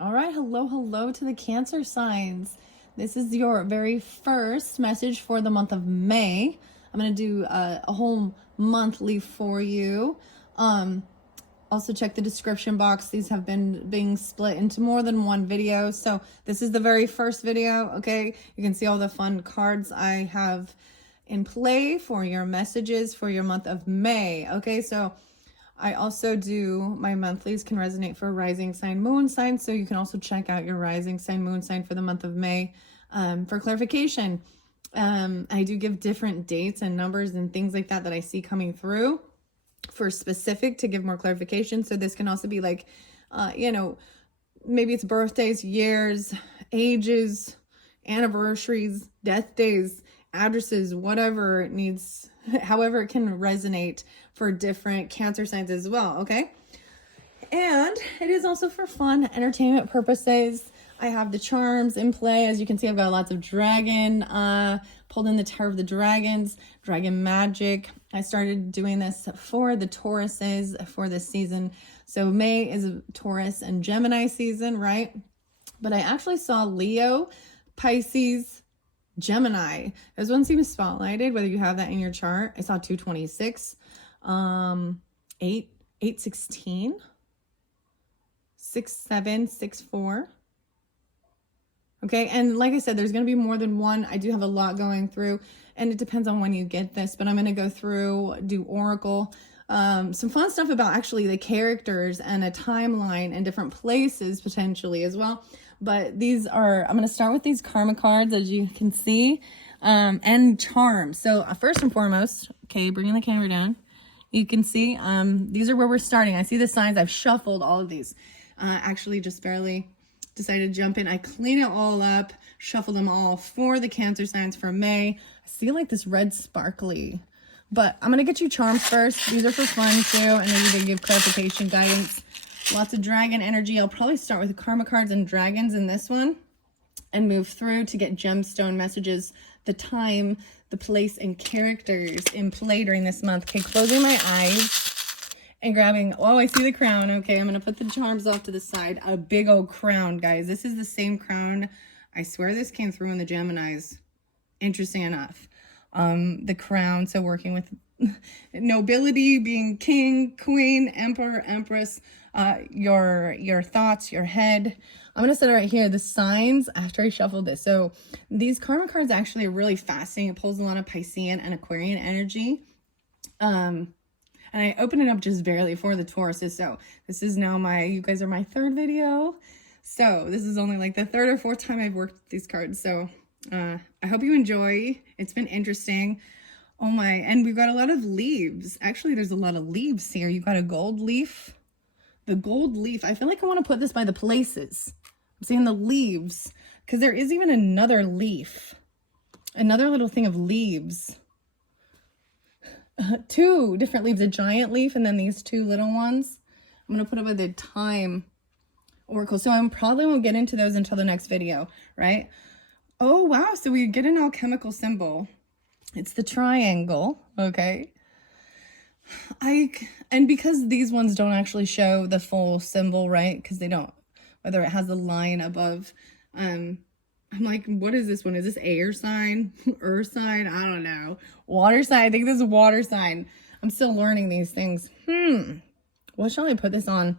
All right, hello to the Cancer signs. This is your very first message for the month of May. I'm going to do a whole monthly for you. Also check the description box. These have been being split into more than one video. So this is the very first video, okay? You can see all the fun cards I have in play for your messages for your month of May, okay? So I also do my monthlies can resonate for rising sign, moon sign. So you can also check out your rising sign, moon sign for the month of May for clarification. I do give different dates and numbers and things like that I see coming through for specific to give more clarification. So this can also be like, maybe it's birthdays, years, ages, anniversaries, death days, addresses, whatever it needs, however it can resonate for different Cancer signs as well, okay? And it is also for fun, entertainment purposes. I have the charms in play. As you can see, I've got lots of dragon, pulled in the Tower of the Dragons, dragon magic. I started doing this for the Tauruses for this season. So May is a Taurus and Gemini season, right? But I actually saw Leo, Pisces, Gemini. This one seems spotlighted, whether you have that in your chart. I saw 226, 816, 6764. Okay, and like I said, there's going to be more than one. I do have a lot going through, and it depends on when you get this, but I'm going to go through, do oracle, some fun stuff about actually the characters and a timeline and different places potentially as well. But these are, I'm going to start with these karma cards, as you can see, and charms. So first and foremost, okay, bringing the camera down, you can see these are where we're starting. I see the signs. I've shuffled all of these. Actually just barely decided to jump in. I clean it all up, shuffle them all for the Cancer signs for May. I see like this red sparkly, but I'm going to get you charms first. These are for fun too, and then you can give clarification, guidance. Lots of dragon energy. I'll probably start with karma cards and dragons in this one and move through to get gemstone messages, the time, the place, and characters in play during this month. Okay, closing my eyes and grabbing, oh, I see the crown. Okay, I'm going to put the charms off to the side. A big old crown, guys. This is the same crown. I swear this came through in the Geminis. Interesting enough. The crown, so working with nobility, being king, queen, emperor, empress, your thoughts, your head. I'm going to set it right here, the signs after I shuffled this. So these karma cards actually are really fascinating. It pulls a lot of Piscean and Aquarian energy. And I opened it up just barely for the Tauruses. So this is now you guys are my third video. So this is only like the third or fourth time I've worked with these cards. So I hope you enjoy. It's been interesting. Oh my, and we've got a lot of leaves. Actually, there's a lot of leaves here. You got a gold leaf. The gold leaf. I feel like I want to put this by the places. I'm seeing the leaves because there is even another leaf. Another little thing of leaves. Two different leaves, a giant leaf and then these two little ones. I'm going to put it with the time oracle. So I probably won't get into those until the next video, right? Oh, wow. So we get an alchemical symbol. It's the triangle, okay? And because these ones don't actually show the full symbol, right? Because they don't, whether it has the line above, I'm like, what is this one? Is this air sign? Earth sign? I don't know. Water sign? I think this is water sign. I'm still learning these things. What shall I put this on?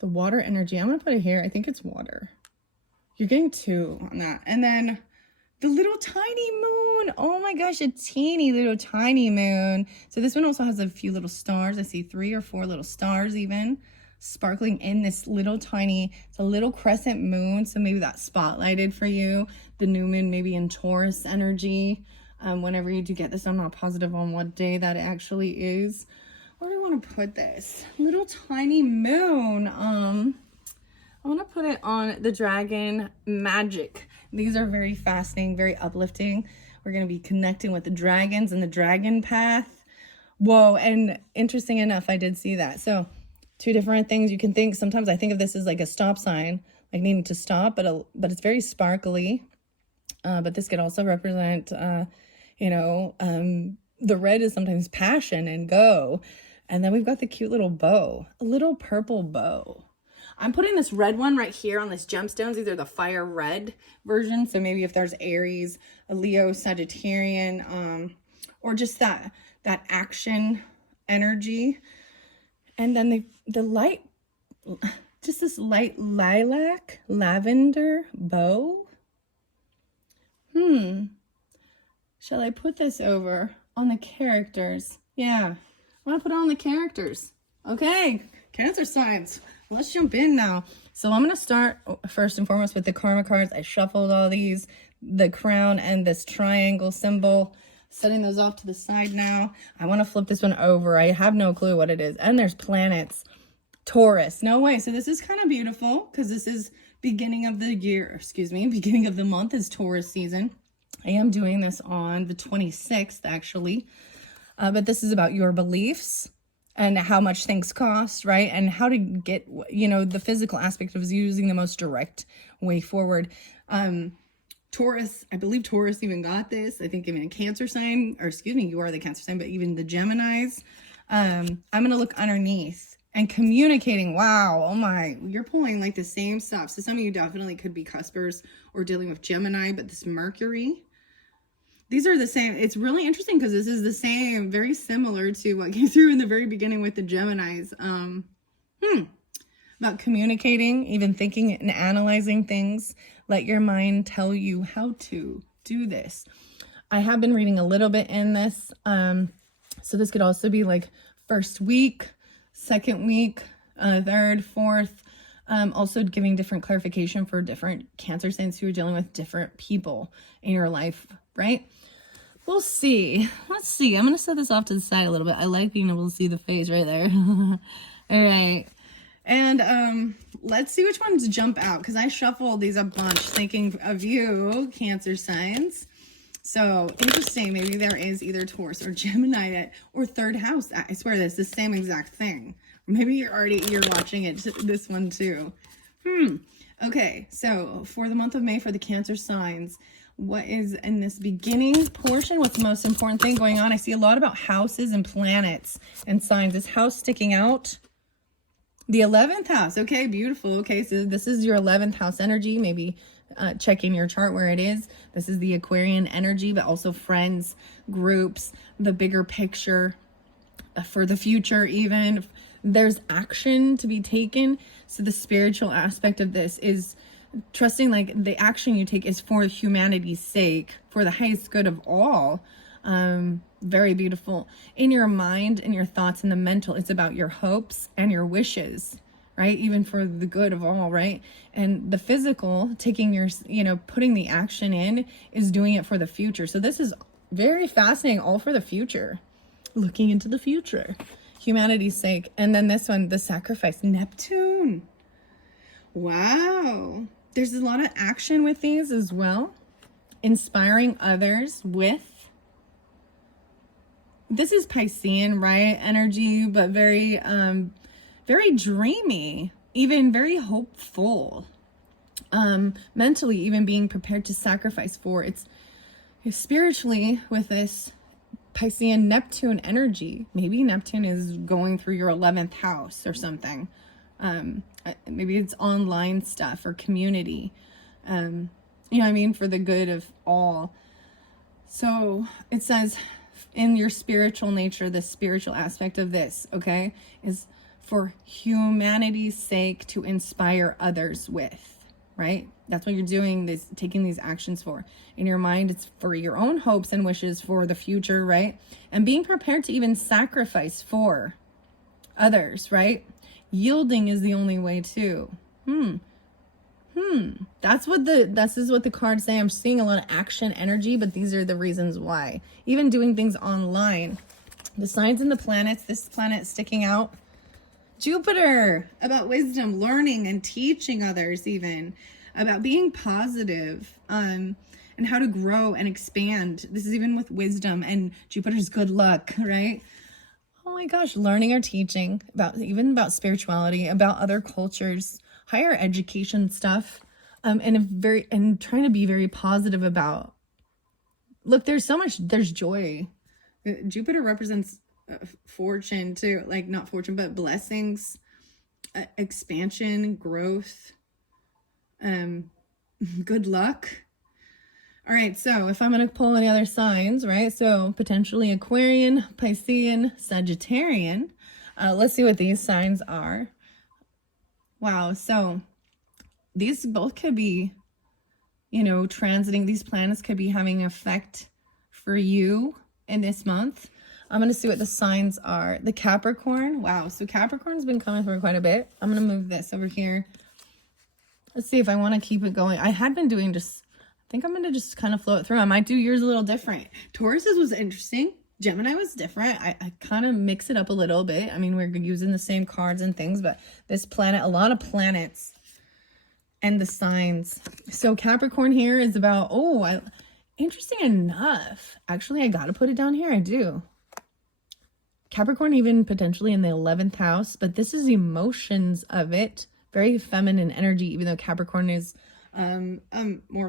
The water energy. I'm going to put it here. I think it's water. You're getting two on that. And then the little tiny moon. Oh my gosh, a teeny little tiny moon. So this one also has a few little stars. I see 3 or 4 little stars even sparkling in this little tiny, it's a little crescent moon. So maybe that's spotlighted for you. The new moon maybe in Taurus energy. Whenever you do get this, I'm not positive on what day that actually is. Where do I want to put this? Little tiny moon. I want to put it on the dragon magic. These are very fascinating, very uplifting. We're going to be connecting with the dragons and the dragon path. Whoa, and interesting enough, I did see that. So 2 different things you can think. Sometimes I think of this as like a stop sign, like needing to stop, but it's very sparkly. But this could also represent, the red is sometimes passion and go. And then we've got the cute little bow, a little purple bow. I'm putting this red one right here on this gemstones. These are the fire red version. So maybe if there's Aries, a Leo, Sagittarian, or just that action energy. And then the light, just this light lilac, lavender bow. Shall I put this over on the characters? Yeah, I want to put it on the characters. Okay, Cancer signs. Let's jump in now. So I'm going to start first and foremost with the karma cards. I shuffled all these, the crown and this triangle symbol. Setting those off to the side now. I want to flip this one over. I have no clue what it is. And there's planets. Taurus. No way. So this is kind of beautiful because this is beginning of the year. Excuse me. Beginning of the month is Taurus season. I am doing this on the 26th, actually. But this is about your beliefs and how much things cost, right? And how to get, you know, the physical aspect of using the most direct way forward. Taurus, I believe Taurus even got this. I think even a Cancer sign, or excuse me, you are the Cancer sign, but even the Geminis. I'm going to look underneath and communicating. Wow. Oh my, you're pulling like the same stuff. So some of you definitely could be cuspers or dealing with Gemini, but this Mercury, these are the same. It's really interesting because this is the same, very similar to what came through in the very beginning with the Geminis. About communicating, even thinking and analyzing things. Let your mind tell you how to do this. I have been reading a little bit in this. So this could also be like first week, second week, third, fourth. Also giving different clarification for different Cancer signs who are dealing with different people in your life, right? We'll see. Let's see. I'm going to set this off to the side a little bit. I like being able to see the face right there. All right. And let's see which ones jump out, because I shuffled these a bunch thinking of you, Cancer signs. So interesting. Maybe there is either Taurus or Gemini or third house. I swear that's the same exact thing. Maybe you're watching it, this one too. Okay, so for the month of May for the Cancer signs, what is in this beginning portion? What's the most important thing going on? I see a lot about houses and planets and signs. This house sticking out. The 11th house. Okay, beautiful. Okay, so this is your 11th house energy. Maybe checking your chart where it is. This is the Aquarian energy, but also friends, groups, the bigger picture for the future even. There's action to be taken. So the spiritual aspect of this is trusting like the action you take is for humanity's sake, for the highest good of all. Very beautiful. In your mind and your thoughts and the mental, it's about your hopes and your wishes, right? Even for the good of all, right? And the physical, taking your, putting the action in is doing it for the future. So this is very fascinating, all for the future. Looking into the future, humanity's sake. And then this one, the sacrifice, Neptune. Wow. There's a lot of action with these as well. Inspiring others with. This is Piscean, right? Energy, but very, very dreamy, even very hopeful. Mentally, even being prepared to sacrifice for. It's spiritually with this Piscean Neptune energy. Maybe Neptune is going through your 11th house or something. Maybe it's online stuff or community. You know what I mean? For the good of all. So it says in your spiritual nature, the spiritual aspect of this, okay, is for humanity's sake to inspire others with, right? That's what you're doing, this, taking these actions for. In your mind, it's for your own hopes and wishes for the future, right? And being prepared to even sacrifice for others, right? Yielding is the only way too. This is what the cards say. I'm seeing a lot of action energy, but these are the reasons why. Even doing things online. The signs and the planets, this planet sticking out. Jupiter, about wisdom, learning and teaching others even. About being positive, and how to grow and expand. This is even with wisdom and Jupiter's good luck, right? Oh my gosh, learning or teaching about spirituality, about other cultures, higher education stuff, and trying to be very positive about. Look, there's joy. Jupiter represents fortune too, like not fortune, but blessings. expansion, growth, good luck. All right, so if I'm going to pull any other signs, right? So potentially Aquarian, Piscean, Sagittarian. Let's see what these signs are. Wow, so these both could be, you know, transiting. These planets could be having effect for you in this month. I'm going to see what the signs are. The Capricorn. Wow, so Capricorn's been coming through quite a bit. I'm going to move this over here. Let's see if I want to keep it going. I had been doing just, I think I'm going to just kind of flow it through. I might do yours a little different. Taurus's was interesting. Gemini was different. I kind of mix it up a little bit. I mean, we're using the same cards and things, but this planet, a lot of planets and the signs. So Capricorn here is about, interesting enough. Actually, I got to put it down here. I do. Capricorn even potentially in the 11th house, but this is emotions of it. Very feminine energy, even though Capricorn is more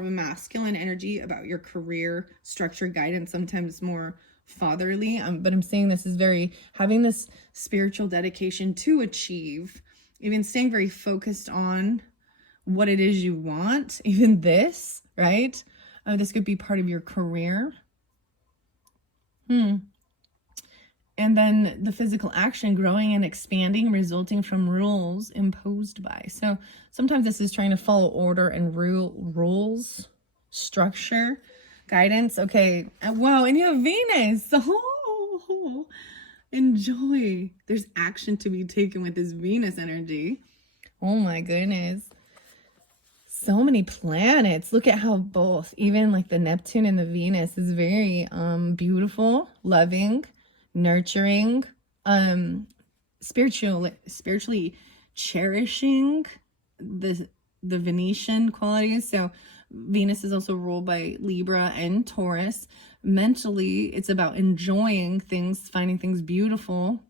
of a masculine energy about your career, structure, guidance, sometimes more fatherly. But I'm saying this is very having this spiritual dedication to achieve, even staying very focused on what it is you want, even this, right? This could be part of your career. And then the physical action, growing and expanding, resulting from rules imposed by. So sometimes this is trying to follow order and rules, structure, guidance. Okay. Wow. And you have Venus. Oh, enjoy. There's action to be taken with this Venus energy. Oh my goodness. So many planets. Look at how both, even like the Neptune and the Venus is very beautiful, loving, nurturing, spiritually cherishing the Venetian qualities. So Venus is also ruled by Libra and Taurus. Mentally, it's about enjoying things, finding things beautiful.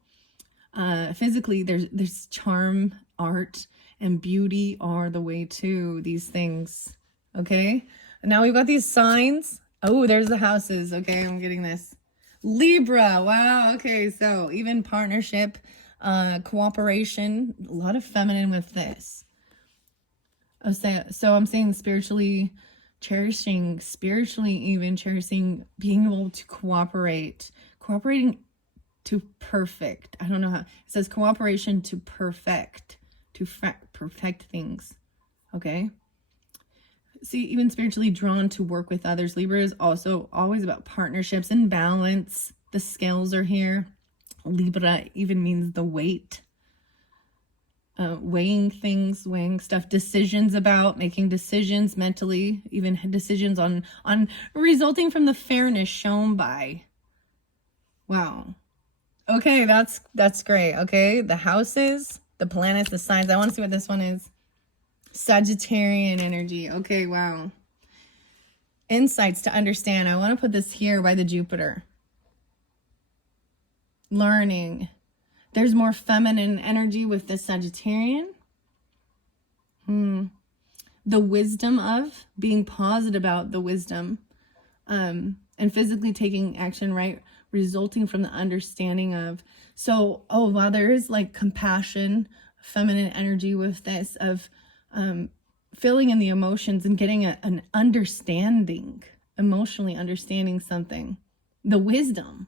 Physically, there's charm, art, and beauty are the way to these things. Okay, now we've got these signs. Oh, there's the houses. Okay, I'm getting this. Libra. Wow. Okay. So even partnership, cooperation, a lot of feminine with this. So I'm saying spiritually cherishing, even cherishing, being able to cooperating to perfect. I don't know how it says cooperation to perfect things. Okay. See, even spiritually drawn to work with others. Libra is also always about partnerships and balance. The scales are here. Libra even means the weight. Weighing things, weighing stuff, decisions about making decisions mentally, even decisions on resulting from the fairness shown by. Wow. Okay, that's great. Okay, the houses, the planets, the signs. I want to see what this one is. Sagittarian energy. Okay, wow. Insights to understand. I want to put this here by the Jupiter. Learning. There's more feminine energy with the Sagittarian. The wisdom of being positive about the wisdom. And physically taking action, right? Resulting from the understanding of. So, oh, wow, there is like compassion, feminine energy with this of feeling in the emotions and getting an understanding, emotionally understanding something. The wisdom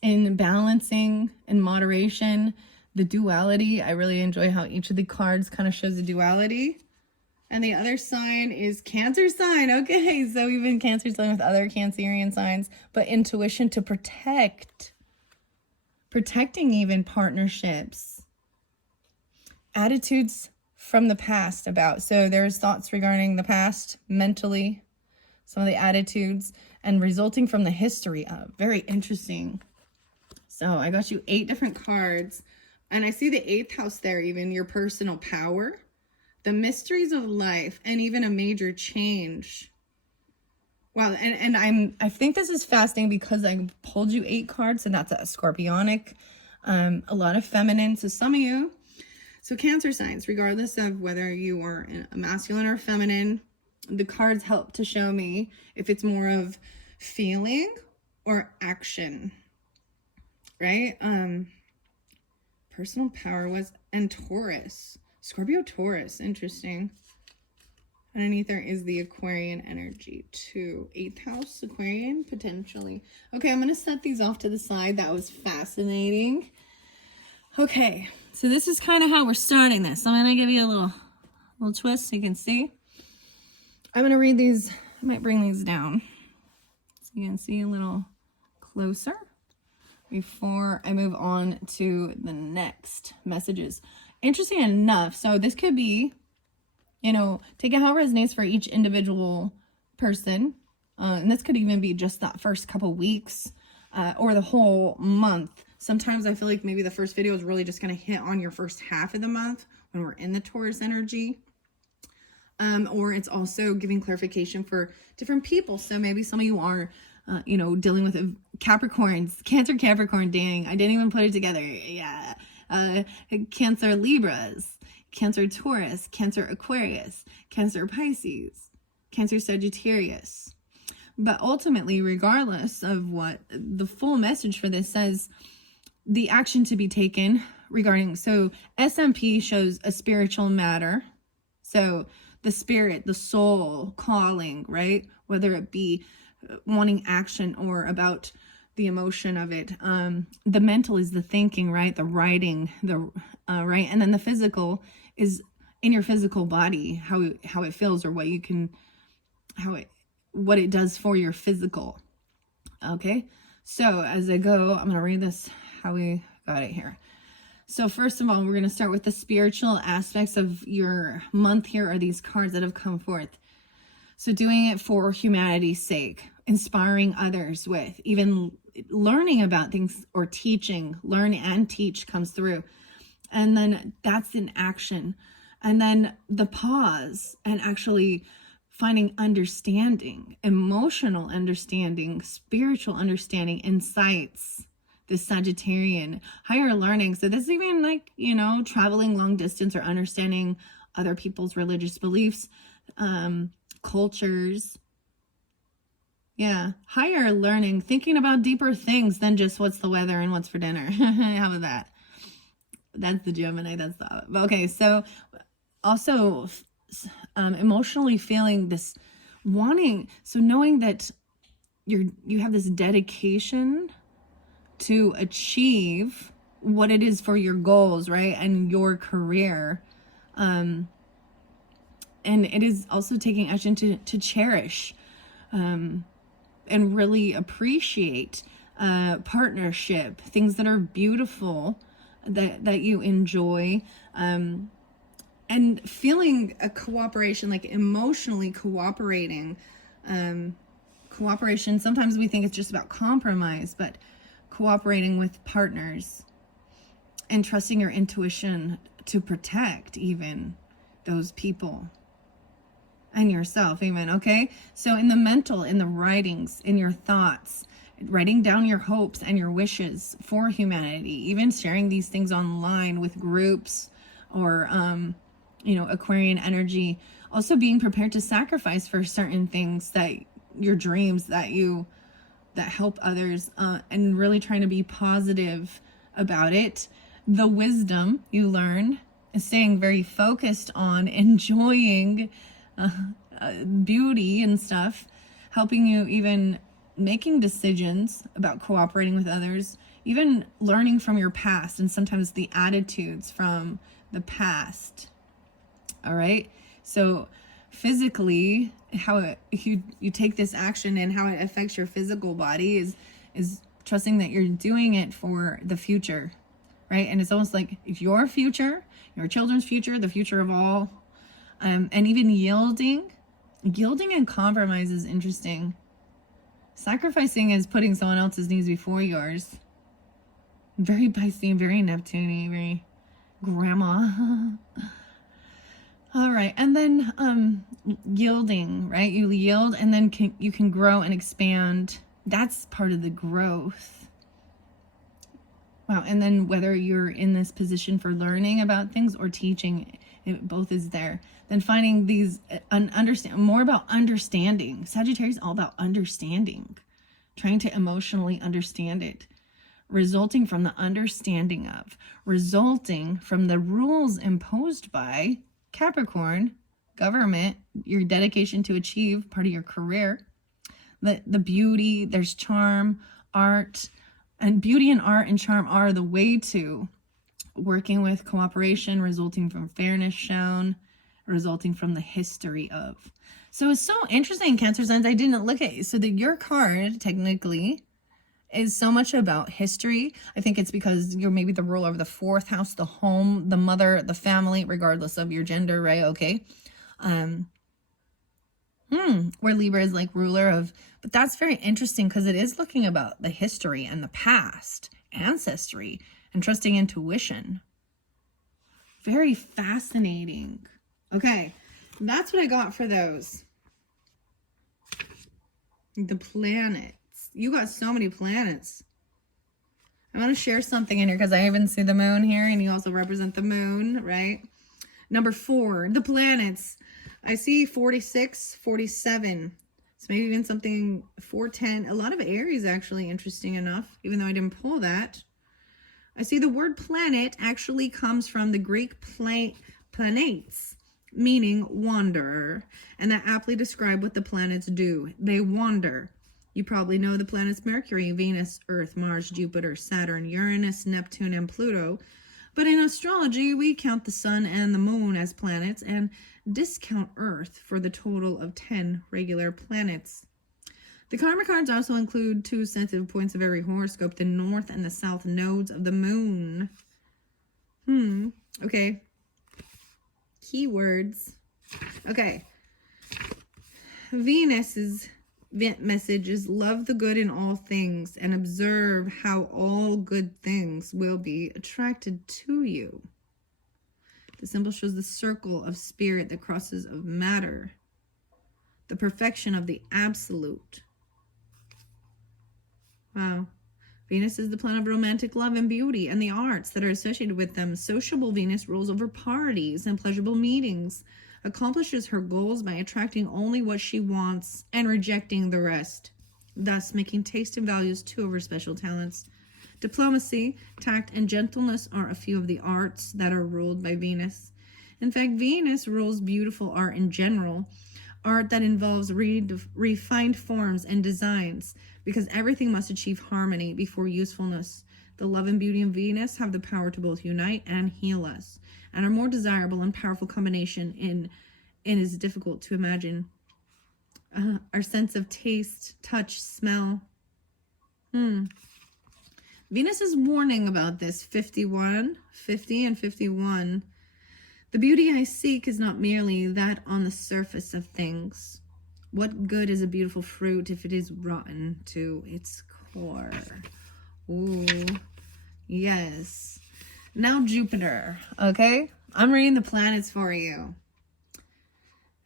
in balancing and moderation, the duality. I really enjoy how each of the cards kind of shows the duality. And the other sign is Cancer sign. Okay, so even Cancer sign with other Cancerian signs, but intuition to protecting even partnerships. Attitudes from the past about. So there's thoughts regarding the past, mentally, some of the attitudes, and resulting from the history of. Very interesting. So I got you 8 different cards. And I see the 8th house there, even your personal power, the mysteries of life, and even a major change. Wow, and I think this is fascinating because I pulled you 8 cards, and that's a scorpionic, a lot of feminine. So some of you, so Cancer signs, regardless of whether you are a masculine or feminine, the cards help to show me if it's more of feeling or action, right? personal power was, and Taurus. Scorpio, Taurus. Interesting. Underneath there is the Aquarian energy too. 8th house, Aquarian, potentially. Okay, I'm going to set these off to the side. That was fascinating. Okay, so this is kind of how we're starting this. I'm going to give you a little twist so you can see. I'm going to read these. I might bring these down so you can see a little closer before I move on to the next messages. Interesting enough, so this could be, you know, take it how it resonates for each individual person. And this could even be just that first couple weeks or the whole month. Sometimes I feel like maybe the first video is really just going to hit on your first half of the month when we're in the Taurus energy. Or it's also giving clarification for different people. So maybe some of you are, you know, dealing with Capricorns, Cancer, Capricorn, dang, I didn't even put it together. Yeah. Cancer, Libras, Cancer, Taurus, Cancer, Aquarius, Cancer, Pisces, Cancer, Sagittarius. But ultimately, regardless of what the full message for this says, the action to be taken regarding, so SMP shows a spiritual matter. So the spirit, the soul calling, right? Whether it be wanting action or about the emotion of it. The mental is the thinking, right? The writing, the right? And then the physical is in your physical body, how it feels or what you can, what it does for your physical. Okay. So as I go, I'm going to read this, how we got it here. So first of all, we're going to start with the spiritual aspects of your month. Here are these cards that have come forth. So doing it for humanity's sake, inspiring others with, even learning about things or teaching, learn and teach comes through. And then that's in action. And then the pause and actually finding understanding, emotional understanding, spiritual understanding, insights, the Sagittarian, higher learning. So this is even like, you know, traveling long distance or understanding other people's religious beliefs, cultures. Yeah, higher learning, thinking about deeper things than just what's the weather and what's for dinner. How about that? That's the Gemini, that's the, okay, so also emotionally feeling this wanting, so knowing that you have this dedication to achieve what it is for your goals, right? And your career. And it is also taking action to cherish and really appreciate partnership, things that are beautiful, that you enjoy, and feeling a cooperation, like emotionally cooperating. Cooperation, sometimes we think it's just about compromise, but cooperating with partners and trusting your intuition to protect even those people and yourself even. Okay, so in the mental, in the writings, in your thoughts, writing down your hopes and your wishes for humanity, even sharing these things online with groups or you know, Aquarian energy, also being prepared to sacrifice for certain things, that your dreams that help others, and really trying to be positive about it. The wisdom you learn is staying very focused on enjoying beauty and stuff, helping you even making decisions about cooperating with others, even learning from your past and sometimes the attitudes from the past. All right. So physically, how you take this action and how it affects your physical body is trusting that you're doing it for the future, right? And it's almost like your future, your children's future, the future of all, and even yielding and compromise is interesting. Sacrificing is putting someone else's needs before yours. Very Piscean, very Neptune, very grandma. All right, and then yielding, right? You yield, and then you can grow and expand. That's part of the growth. Wow, and then whether you're in this position for learning about things or teaching, it both is there. Then finding these, more about understanding. Sagittarius is all about understanding, trying to emotionally understand it. resulting from the understanding of, resulting from the rules imposed by Capricorn, government, your dedication to achieve, part of your career, the beauty, there's charm, art, and beauty and art and charm are the way to working with cooperation, resulting from fairness shown, resulting from the history of. So it's so interesting, Cancer signs. I didn't look at, so that your card technically is so much about history. I think it's because you're maybe the ruler of the fourth house, the home, the mother, the family, regardless of your gender, right? Okay. Where Libra is like ruler of, but that's very interesting because it is looking about the history and the past, ancestry, and trusting intuition. Very fascinating. Okay, that's what I got for those. The planets. You got so many planets. I want to share something in here because I even see the moon here, and you also represent the moon, right? Number 4, the planets. I see 46, 47. So maybe even something 410. A lot of Aries, actually, interesting enough, even though I didn't pull that. I see the word planet actually comes from the Greek planetes, meaning wanderer, and that aptly describe what the planets do. They wander. You probably know the planets Mercury, Venus, Earth, Mars, Jupiter, Saturn, Uranus, Neptune, and Pluto. But in astrology, we count the sun and the moon as planets and discount Earth for the total of 10 regular planets. The karma cards also include 2 sensitive points of every horoscope, the north and the south nodes of the moon. Okay. Keywords. Okay. Venus's message is love the good in all things and observe how all good things will be attracted to you. The symbol shows the circle of spirit that crosses of matter, the perfection of the absolute. Wow. Venus is the planet of romantic love and beauty and the arts that are associated with them. Sociable Venus rules over parties and pleasurable meetings, accomplishes her goals by attracting only what she wants and rejecting the rest, thus making taste and values 2 of her special talents. Diplomacy, tact, and gentleness are a few of the arts that are ruled by Venus. In fact, Venus rules beautiful art in general, art that involves refined forms and designs, because everything must achieve harmony before usefulness. The love and beauty of Venus have the power to both unite and heal us, and are more desirable and powerful combination in is difficult to imagine. Our sense of taste, touch, smell. Venus is warning about this. 50 and 51. The beauty I seek is not merely that on the surface of things. What good is a beautiful fruit if it is rotten to its core? Ooh, yes. Now Jupiter, okay? I'm reading the planets for you.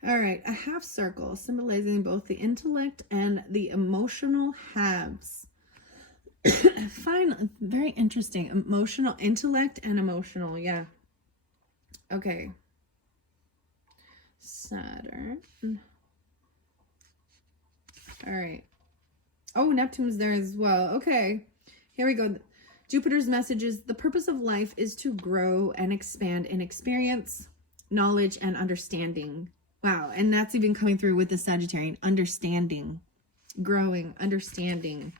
All right, a half circle symbolizing both the intellect and the emotional halves. Fine, very interesting. Emotional, intellect and emotional, yeah. Okay. Saturn. All right. Oh, Neptune's there as well. Okay. Here we go. Jupiter's message is the purpose of life is to grow and expand in experience, knowledge, and understanding. Wow. And that's even coming through with the Sagittarian. Understanding. Growing. Understanding.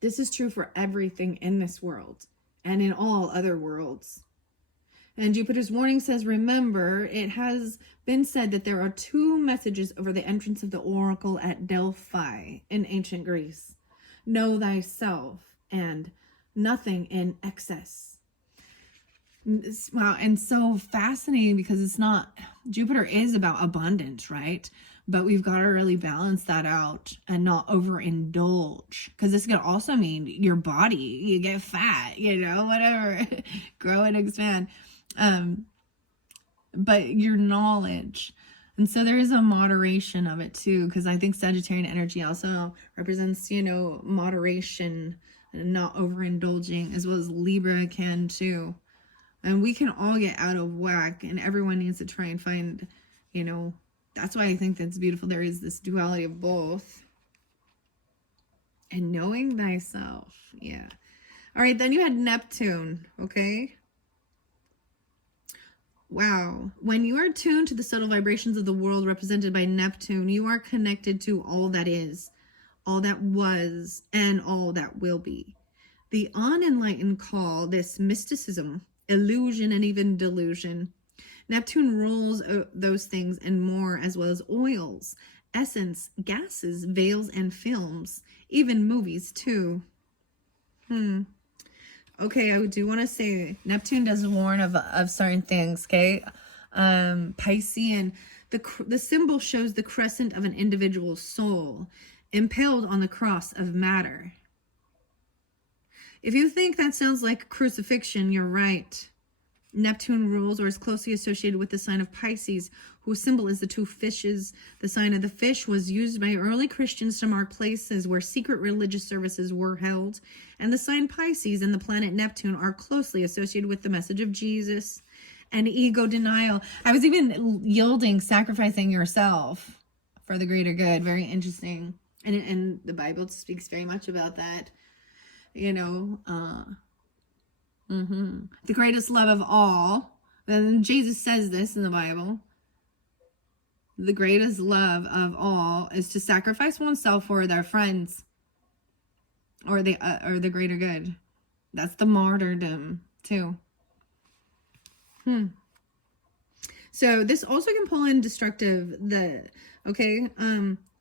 This is true for everything in this world and in all other worlds. And Jupiter's warning says, remember, it has been said that there are 2 messages over the entrance of the oracle at Delphi in ancient Greece. Know thyself and nothing in excess. Wow, and so fascinating because it's not, Jupiter is about abundance, right? But we've got to really balance that out and not overindulge, because this could also mean your body, you get fat, whatever, grow and expand. But your knowledge. And so there is a moderation of it too, because I think Sagittarian energy also represents, moderation and not overindulging, as well as Libra can too. And we can all get out of whack, and everyone needs to try and find, that's why I think that's beautiful. There is this duality of both. and knowing thyself. Yeah. All right, then you had Neptune, okay? Wow. When you are tuned to the subtle vibrations of the world represented by Neptune, you are connected to all that is, all that was, and all that will be. The unenlightened call this mysticism, illusion, and even delusion. Neptune rules those things and more, as well as oils, essence, gases, veils, and films, even movies too. Okay, I do want to say Neptune does warn of certain things, okay? Piscean, the symbol shows the crescent of an individual's soul impaled on the cross of matter. If you think that sounds like crucifixion, you're right. Neptune rules or is closely associated with the sign of Pisces, whose symbol is the two fishes. The sign of the fish was used by early Christians to mark places where secret religious services were held. And the sign Pisces and the planet Neptune are closely associated with the message of Jesus and ego denial. I was even yielding, sacrificing yourself for the greater good. Very interesting. And the Bible speaks very much about that. You know, the greatest love of all. Then Jesus says this in the Bible. The greatest love of all is to sacrifice oneself for their friends, or the greater good. That's the martyrdom too. So this also can pull in destructive.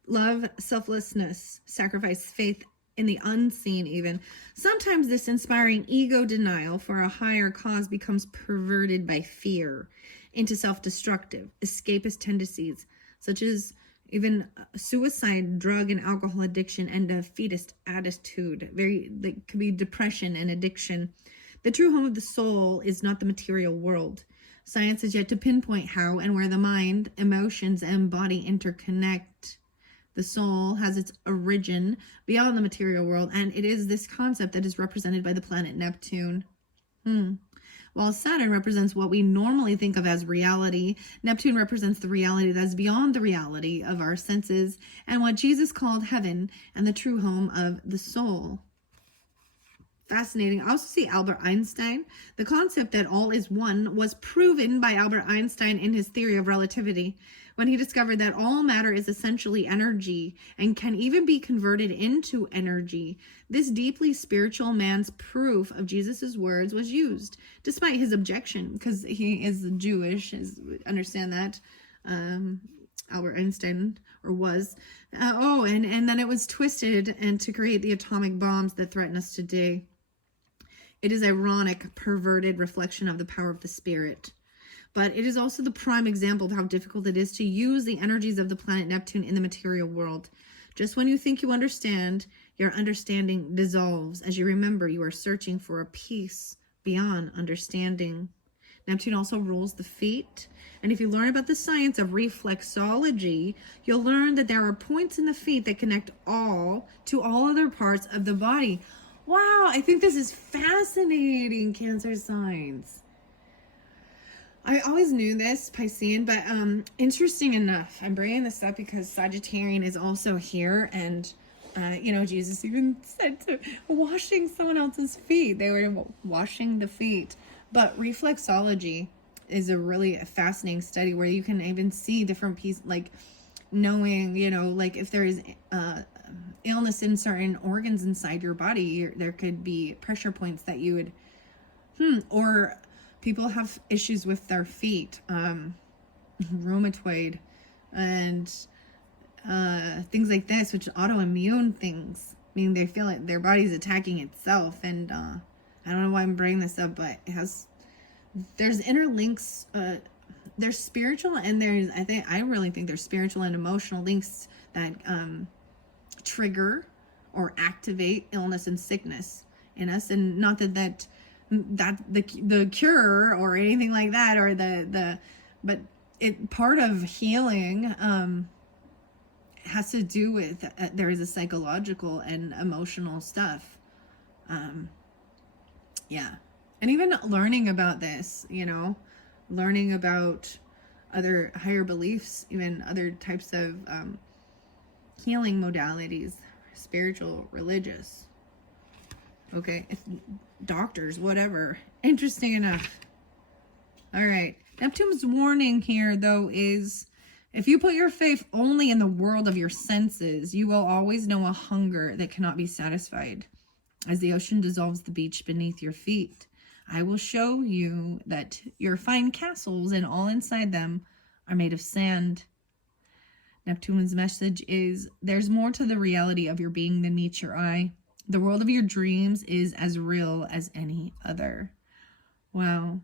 Love, selflessness, sacrifice, faith in the unseen even. Sometimes this inspiring ego denial for a higher cause becomes perverted by fear into self-destructive, escapist tendencies, such as even suicide, drug and alcohol addiction, and a defeatist attitude. Could be depression and addiction. The true home of the soul is not the material world. Science has yet to pinpoint how and where the mind, emotions, and body interconnect. The soul has its origin beyond the material world, and it is this concept that is represented by the planet Neptune. While Saturn represents what we normally think of as reality, Neptune represents the reality that is beyond the reality of our senses and what Jesus called heaven and the true home of the soul. Fascinating. I also see Albert Einstein. The concept that all is one was proven by Albert Einstein in his theory of relativity, when he discovered that all matter is essentially energy and can even be converted into energy. This deeply spiritual man's proof of Jesus's words was used, despite his objection, because he is Jewish, understand that, Albert Einstein, or was. And then it was twisted and to create the atomic bombs that threaten us today. It is ironic, perverted reflection of the power of the spirit. But it is also the prime example of how difficult it is to use the energies of the planet Neptune in the material world. Just when you think you understand, your understanding dissolves as you remember you are searching for a peace beyond understanding. Neptune also rules the feet. And if you learn about the science of reflexology, you'll learn that there are points in the feet that connect all to all other parts of the body. Wow, I think this is fascinating, Cancer signs. I always knew this, Piscean, but interesting enough, I'm bringing this up because Sagittarian is also here, and Jesus even said to washing someone else's feet. They were washing the feet. But reflexology is a really fascinating study where you can even see different pieces, like knowing, like if there is illness in certain organs inside your body, there could be pressure points that you would, or people have issues with their feet, rheumatoid, and things like this, which are autoimmune things. I mean, they feel like their body's attacking itself, and I don't know why I'm bringing this up, but there's interlinks, there's spiritual, and I really think there's spiritual and emotional links that trigger or activate illness and sickness in us, and not that the cure or anything like that, or but it part of healing has to do with there is a psychological and emotional stuff. And even learning about this, learning about other higher beliefs, even other types of healing modalities, spiritual, religious. Okay, if doctors, whatever. Interesting enough. All right. Neptune's warning here, though, is if you put your faith only in the world of your senses, you will always know a hunger that cannot be satisfied. As the ocean dissolves the beach beneath your feet, I will show you that your fine castles and all inside them are made of sand. Neptune's message is there's more to the reality of your being than meets your eye. The world of your dreams is as real as any other. Wow.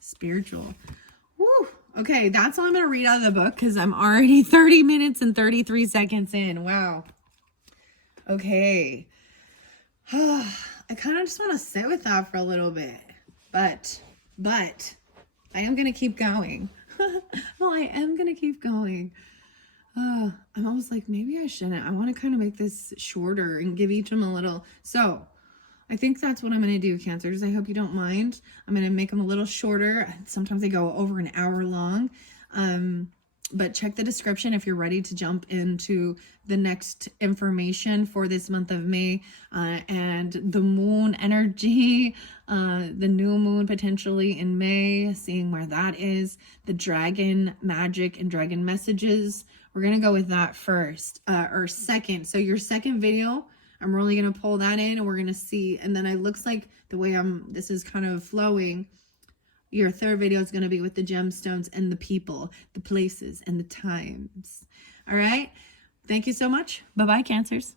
Spiritual. Woo. Okay, that's all I'm going to read out of the book because I'm already 30 minutes and 33 seconds in. Wow. Okay. I kind of just want to sit with that for a little bit. But I am going to keep going. Well, I am going to keep going. I'm almost like, maybe I shouldn't. I want to kind of make this shorter and give each of them a little. So I think that's what I'm going to do, Cancers. I hope you don't mind. I'm going to make them a little shorter. Sometimes they go over an hour long. But check the description if you're ready to jump into the next information for this month of May, and the moon energy, the new moon potentially in May, seeing where that is, the dragon magic and dragon messages. We're going to go with that first, or second. So your second video, I'm really going to pull that in and we're going to see. And then it looks like the way this is kind of flowing, your third video is going to be with the gemstones and the people, the places, and the times. All right. Thank you so much. Bye-bye, Cancers.